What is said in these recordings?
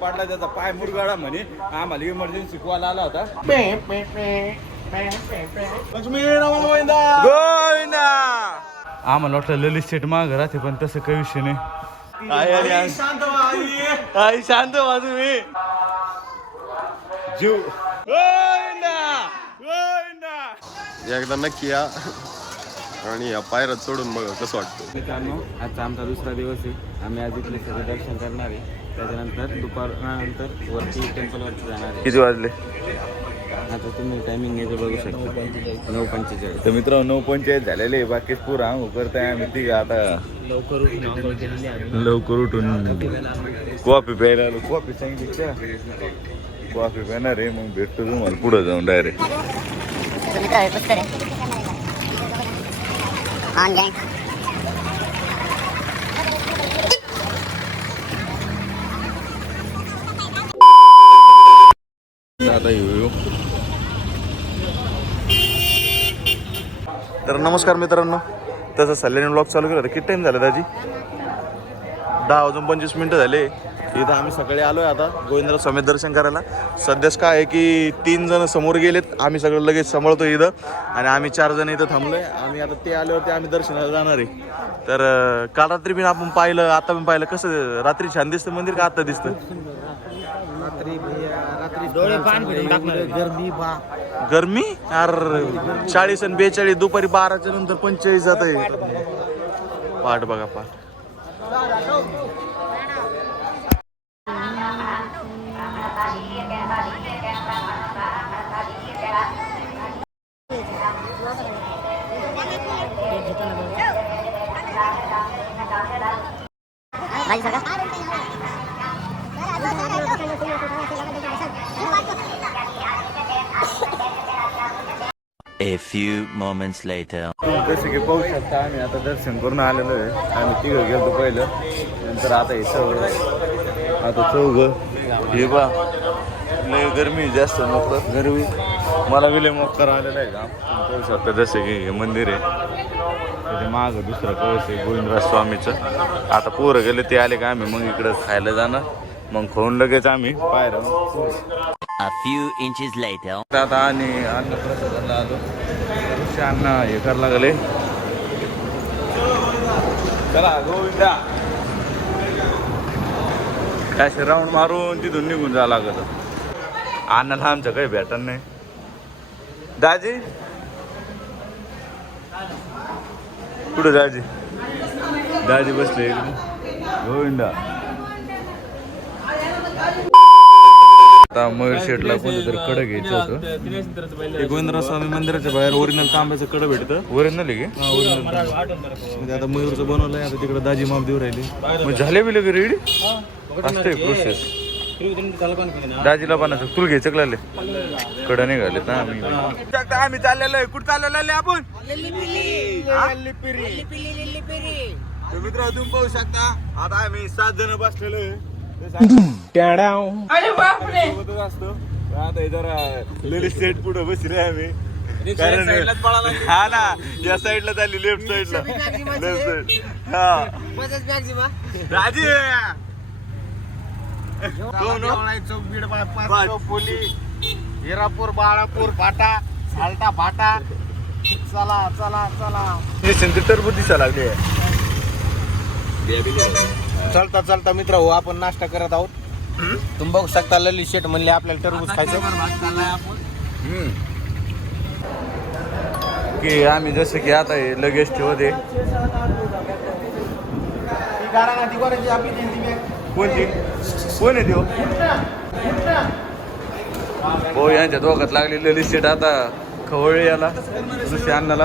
पाडला त्याचा पाय मुरगाळा म्हणे आम्हाला इमर्जन्सी कॉल आला होता. गोविंदा आम्हाला वाटलं ललित शेठ माग राहते पण तसं काही विषय नाही. आई शांत व्हा तुम्ही. जीव एकदा नक्की या आणि या पायऱ्यात चढून बघा कसं वाटतं. मित्रांनो आजचा आमचा दुसरा दिवस आहे. आम्ही आज इथले सगळे दर्शन करणार आहे. त्याच्यानंतर दुपारनंतर वरती टेम्पलवरती जाणार आहे. किती वाजले आता तुम्ही टायमिंग याचं बघू शकता 9:45. तर मित्रांनो 9:45 झालेले आहे. बाकीच पुरा आंघोळ करताय आम्ही ती आता लवकर उठून आंघोळ केलेली आहे. लवकर उठून कॉफी प्यायला आलो. कॉफी सांगितली कॉफी पिणार आहे. मग भेटतो तुम्हाला पुढं जाऊन डायरेक्ट. आता येऊ. तर नमस्कार मित्रांनो, तसं सल्ल्याने ब्लॉग चालू केला होता. किती टाईम झाला दाजी? 10:25 झाले. इथं आम्ही सकाळी आलो आहे आता गोविंदराव स्वामी दर्शन करायला. सध्याच काय आहे की 3 जण समोर गेलेत. आम्ही सगळं लगेच सांभाळतो इथं आणि आम्ही 4 जण इथं थांबलो आहे. आम्ही आता ते आल्यावरती आम्ही दर्शनाला जाणार आहे. तर काल रात्री पण आपण पाहिलं, आता पण पाहिलं. कसं रात्री छान दिसतं मंदिर का आता दिसतं? गरमी यार 40 आणि 42 दुपारी 12च्या नंतर 45 जात आहे. पाठ बघा पाठ. A few moments later. जसे की पाहू शकता आम्ही आता दर्शन करून आलेलो आहे. आम्ही तिघं गेलो पहिलं, नंतर आता हे आता चौघ. हे बा लय गरमी जास्त मोकर गरमी मला विलय मोकर आलेलं आहे का पाहू शकता. जसे की हे मंदिर आहे त्याच्या मागं दुसरं कळस आहे गोविंदराज स्वामीचं. आता पोरं गेले ते आले का आम्ही मग इकडं खायला जाणार. मग खाऊन लगेच आम्ही बाहेर. A few inches later. आता आणि अन्न प्रसादाला आलो. अन्न हे करायला लागले. चला गोविंदा काय राऊंड मारून तिथून निघून जावं लागत. अन्नाला आमचं काही भेटत नाही. दाजी कुठं दाजी? दाजी बसले गोविंदा. आता मयूर शेटला कोणतं तरी कडं घ्यायचं होतं. ते गोविंदराव स्वामी मंदिराच्या बाहेर ओरिजिनल तांब्याचं कडं भेटतं. ओरिजिनल आहे की म्हणजे आता मयूरचं बनवलंय. आता तिकडे दाजी माप देऊ राहिली. मग झाले बी लगे रेडी असते प्रोसेस. दाजीला बनायचं तुला घ्यायचं लागले कडं निघाले ना. आम्ही चाललेलो आहे. कुठं चाललेलो आपण? मित्र तुम्ही पाहू शकता आता आम्ही 7 जण बसलेलो आहे. असतो आता जरा ललित सेट पुढे बसले आम्ही. हा ना या साईडला झाली लेफ्ट साईडला. लेफ्ट साईड हा राजी चौपोली हिरापूर बाळापूर फाटा साल्टा फाटा. चला चला चला टरबूज दिसा लागले. चलता चलता मित्र हो आपण नाश्ता करत आहोत. तुम्ही बघू शकता ललित शेठ म्हणले आपल्याला टरबूज खायचं. की आम्ही जसं की आता हे लगेच ठेवते. कोणती कोण आहे देव हो यांच्या दोघात लागले ललित शेठ आता खवळे याला दुसऱ्या अन्नाला.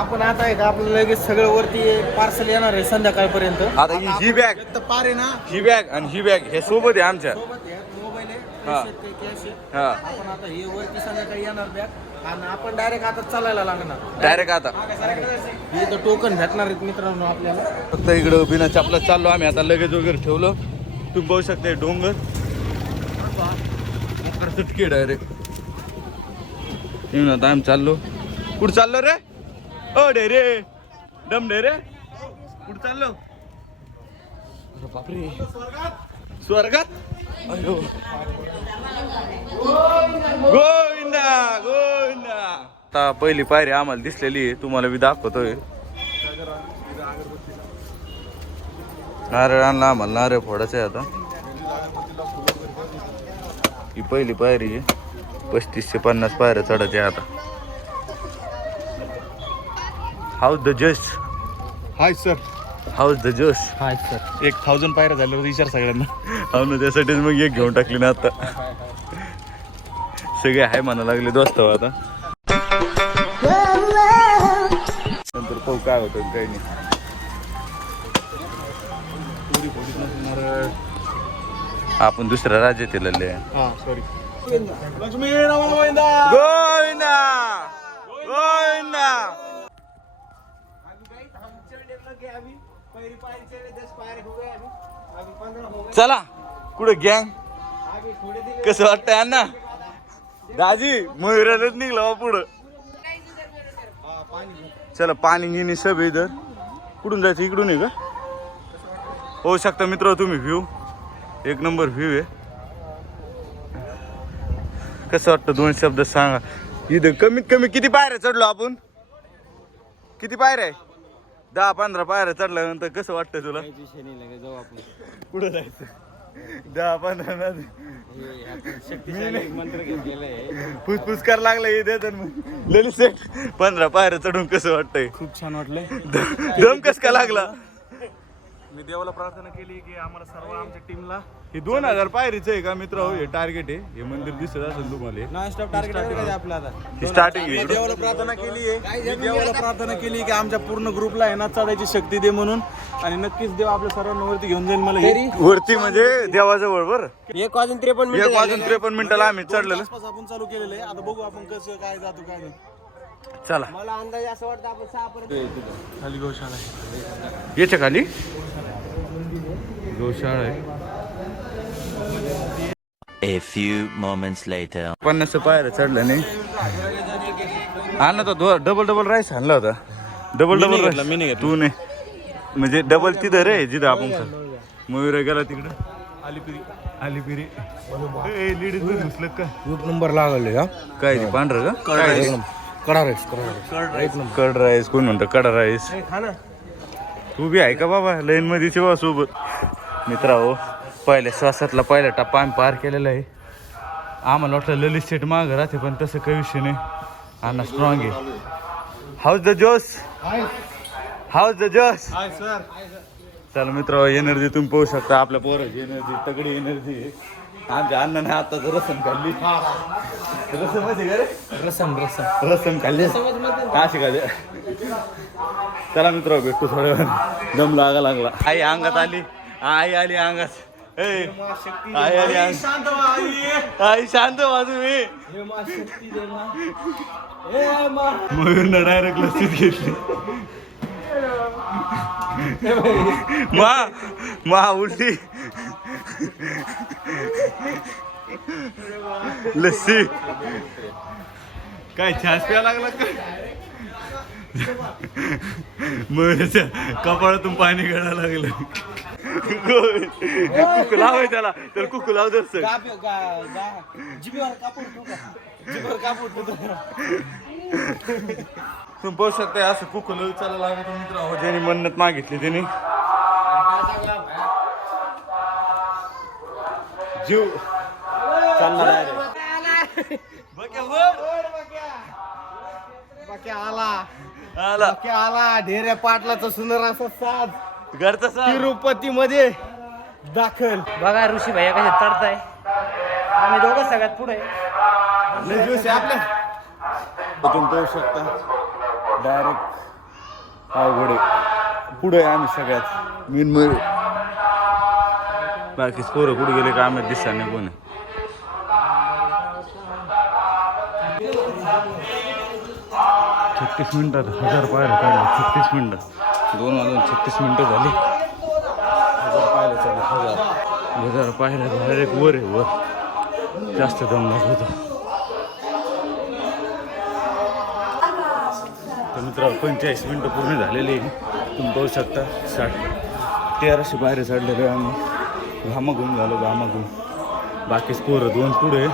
आपण आता आहे का आपलं लगेच सगळं वरती पार्सल येणार आहे संध्याकाळपर्यंत. आता ही बॅग पार आहे ना ही बॅग आणि ही बॅग हे सोबत आहे आमच्या. मोबाईल आहे हा. कॅश आहे. हा आपण आता हे वरती संध्याकाळी येणार बॅग आणि आपण डायरेक्ट आता चालायला लागणार. डायरेक्ट आता हे तर टोकन भेटणार आहेत मित्रांनो आपल्याला. फक्त इकडं बिना चपला चाललो आम्ही. आता लगेच वगैरे ठेवलं. तुम्ही पाहू शकता डोंगर सुटके डायरेक्ट. आता आम्ही चाललो. कुठं चाललो रे? ओ ढेरे दम ढेरे कुठं चाललो? बापरे स्वर्गात. गोविंदा गोविंदा. आता पहिली पायरी आम्हाला दिसलेली आहे, तुम्हाला मी दाखवतोय. नारळ आणला आम्हाला, नारळ फोडायचं आहे आता. ही पहिली पायरी आहे, 35 ते 50 पायऱ्या चढायच्या आता. How's the just. Hi sir. How's the जोश. Hi sir. 1000 पायऱ्या झाल्यावर विचार सगळ्यांना. हो ना, त्यासाठीच मग एक घेऊन टाकली ना आता. सगळे आहे म्हणा लागले दोस्त आता. नंतर पाहू काय होतं काही नाही. आपण दुसऱ्या राज्यात येलेले आहे. लक्ष्मी रमण गोविंदा. गोविंदा गोविंदा. चला कुठे गँग कसं वाटतंय अण्णा? दाजी मयुरालाच निघला पुढं. चला पाणी घेणे सब इधर. कुठून जायचं? इकडून आहे का? होऊ शकता मित्र तुम्ही. व्ह्यू एक नंबर व्ह्यू आहे. कसं वाटतं 2 शब्द सांगा. इथं कमीत कमी किती पायऱ्या चढलो आपण? किती पायऱ्या आहे? 10-15 पायऱ्या चढल्यानंतर कसं वाटतं तुला? जाऊ आपण. कुठं जायचं? 10-15 मंत्र घेतलेलं आहे. फुसफुस कर लागलं इथे तर ललित सेट 15 पायऱ्या चढून कसं वाटतंय? खूप छान वाटलंय. दम कस का लागला? मी देवाला प्रार्थना केली की आम्हाला सर्व आमच्या टीमला हे 2000 पायरीचं आहे का मित्र? हो, हे टार्गेट आहे. हे मंदिर दिसत असेल तुम्हाला. नॉन स्टॉप टार्गेट आहे आपलं आता. ही स्टार्टिंग आहे. देवाला प्रार्थना केली आहे. देवाला प्रार्थना केली की आमच्या पूर्ण ग्रुपला आहे ना चढायची शक्ती दे म्हणून. आणि नक्कीच देव आपल्या सर्वांना वरती घेऊन जाईल. मला वरती म्हणजे देवाजवळ बरं. 1:53 मिनिटाला आम्ही चढलेलो. आपण चालू केलेलं आहे. आता बघू आपण कसं काय जातो काय नाही. चला मला अंदाज असं वाटतं आपण 6 पर्यंत खाली गौशाळा आहे. याच्या खाली गौशाळा आहे. A few moments later. 50 पायऱ्या चढल्या नाही. आणला तो डबल राईस आणला होता. डबल राईस तू नाही म्हणजे डबल तिथं रे जिथं आपण मयूर गेला तिकडं. आलिपिरी लेडीज घुसलं का? 1 नंबर लागले हा. काय ते पांढरं का? कडा राईस कर्ड राईस. कोण म्हणतं कडा राईस? तू बी आहे का बाबा लाईन मध्ये सेवा सोबत? मित्रांनो पहिल्या श्वासातला पहिला टप्पा आम्ही पार केलेला आहे. आम्हाला वाटलं ललित सेट मागं राहते पण तसं काही विषय नाही. अण्णा स्ट्रॉंग आहे. हाऊस द जोश. हाऊस द जोश. चला मित्रांनो एनर्जी तुम्ही पाहू शकता. आपल्या पोराची एनर्जी तगडी एनर्जी आहे. आमच्या अण्णाने आता तर रसम खाल्ली. रसम माहिती का रे? रसम खाल्ली अशी खाल्ली. चला मित्र भेटतो थोड्या वेळ. दम लागला. आई अंगात आली. आई आली अंगात. आई आली अंगात. आई शांत व्हा तुम्ही. मयूरनं डायरेक्ट लसीत घेतली. मा उलटी लस्सी. काय छास प्या लागला का? मयूरच्या कपाळातून पाणी गळायला लागलं. कुकू लाव त्याला. कुकू लाव जर तुम्ही पाहू शकता. असं कुकू चालला लागत मित्र. ज्यांनी मन्नत मागितली त्यांनी जीव चालणार आहे. आला ढेऱ्या पाटलाचा सुंदर असा साज घरचा तिरुपती मध्ये दाखल. बघा ऋषी भैया कसे चढताय. आम्ही दोघं सगळ्यात पुढे. आपल्या तुम्ही पाहू शकता डायरेक्ट अवघडे पुढे आम्ही सगळ्यात मेन मयूर. बाकी पोरं कुठे गेले का आम्ही दिसणार नाही कोणी. 36 मिनिटात 1000 पायऱ्या चढल्या. 36 मिनिटात 2 वाजून 36 मिनिटं झाली. 1000 पायऱ्या चढल्या. 1000 पायऱ्या डायरेक्ट वर आहे. वर जास्त दम लागत होता. तर मित्रांनो 45 मिनिटं पूर्ण झालेली आहे. तुम्ही पाहू शकता 1300 पायऱ्या चढलेले आम्ही. घामाघूम झालो. बाकी पोरं 2 पुढे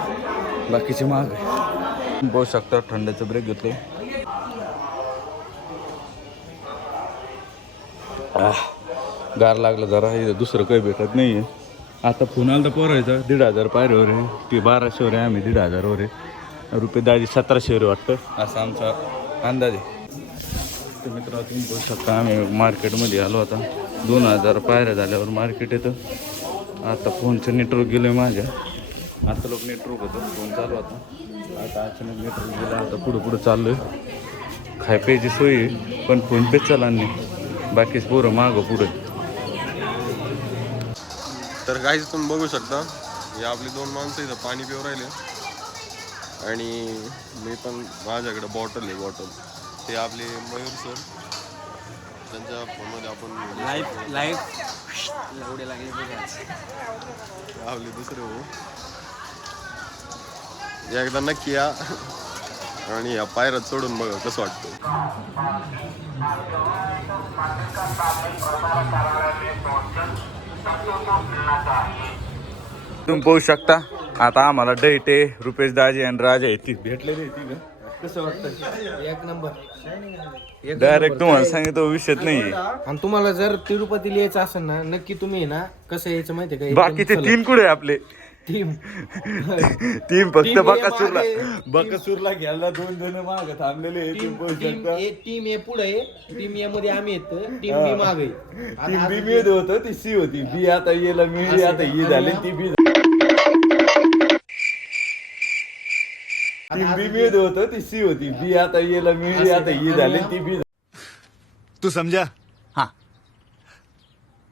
बाकीचे माग आहे. पाहू शकता थंडाचं ब्रेक घेतोय. गार लागलं जरा. इथं दुसरं काही भेटत नाही आहे. आता फोन आला तर पोरायचा 1,500 पायऱ्यावर आहे. ती 1200वर आहे, आम्ही 1,500वर आहे. रुपये दाजी 1700 वाटतं असा आमचा अंदाज आहे. तर मित्रांनो तुम्ही बघू शकता आम्ही मार्केटमध्ये आलो आता. 2000 पायऱ्या झाल्यावर मार्केट येतं. आता फोनचं नेटवर्क गेलं आहे माझ्या. आता लोक नेटवर्क होतं, फोन चालू होता. आता अचानक नेटवर्क गेलं. आता पुढं चाललो आहे. खाय प्यायची सोय आहे पण फोन पेच चालला नाही. बाकीच पोरं मागं पुढं. तर काहीच तुम्ही बघू शकता हे आपली 2 माणसं इथं पाणी पिऊ राहिले आणि मी पण माझ्याकडे बॉटल आहे. ते आपले मयूर सर त्यांच्या फोनमध्ये आपण लाईव्ह आपले दुसरे भाऊ एकदा नक्की या आणि या पायऱ्यात चढून बघा कसं वाटतं. तुम्ही पाहू शकता आता आम्हाला डेटे रुपेश दाजी आणि राजा येतील भेटलेले येतील. कसं वाटतं? एक नंबर. डायरेक्ट तुम्हाला सांगितलं विषयच नाही. आणि तुम्हाला जर तिरुपतीला यायचं असेल ना नक्की तुम्ही ना कसं यायचं माहिती आहे का? बाकीचे 3 कुठे आपले टीम टीम फक्त बकासूरला घ्यायला 2 जण माग थांबलेले. टीम ए पुढे टीम ए मध्ये आम्ही येतो. टीम बी मागे. टीम बी मेद होतं ती सी होती. बी आता येला मिळली. आता ही झाली ती बी. टीम बी मेद होतं ती सी होती. बी आता येला मिळली. आता ही झाली ती बी. तू समझा? हाँ.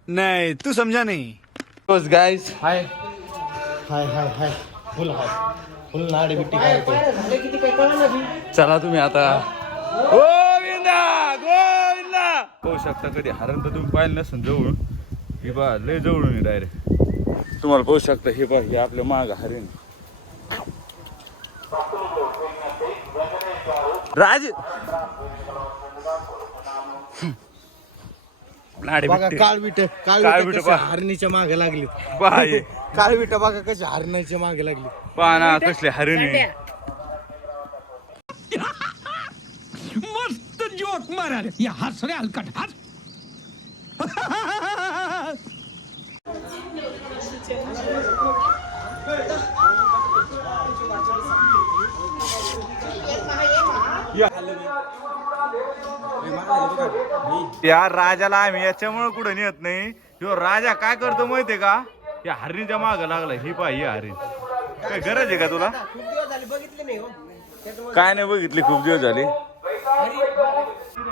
नहीं तू समझा नहीं. गाइस हाय हाय हाय हाय फुल नाडी बिट्टी झाले किती काय कळलं ना. चला तुम्ही आता गोविंदा गोविंदा पाहू शकता. कधी हरण तर तुम्ही पाहिलं नसेल जवळून. हे पहा लय जवळून डायरेक्ट तुम्हाला पाहू शकता. हे पहा हे आपल्या माग हरण राज काळविट पहा. हरणीच्या मागे लागली. पहा हे काळविट बघा कशी हरणाच्या मागे लागली. पहा ना कसले हरण आहे. मस्त जोक मारा रे. या हस रे हलकट हस. या राजाला आम्ही याच्यामुळे कुठं नेत नाही. ह्यो राजा काय करतो माहितीये का? या हरणीच्या माग लागला. ही पाहि हरिण. काय गरज आहे का तुला? खूप दिवस झाले बघितले नाही हो. काय नाही बघितली खूप दिवस झाले.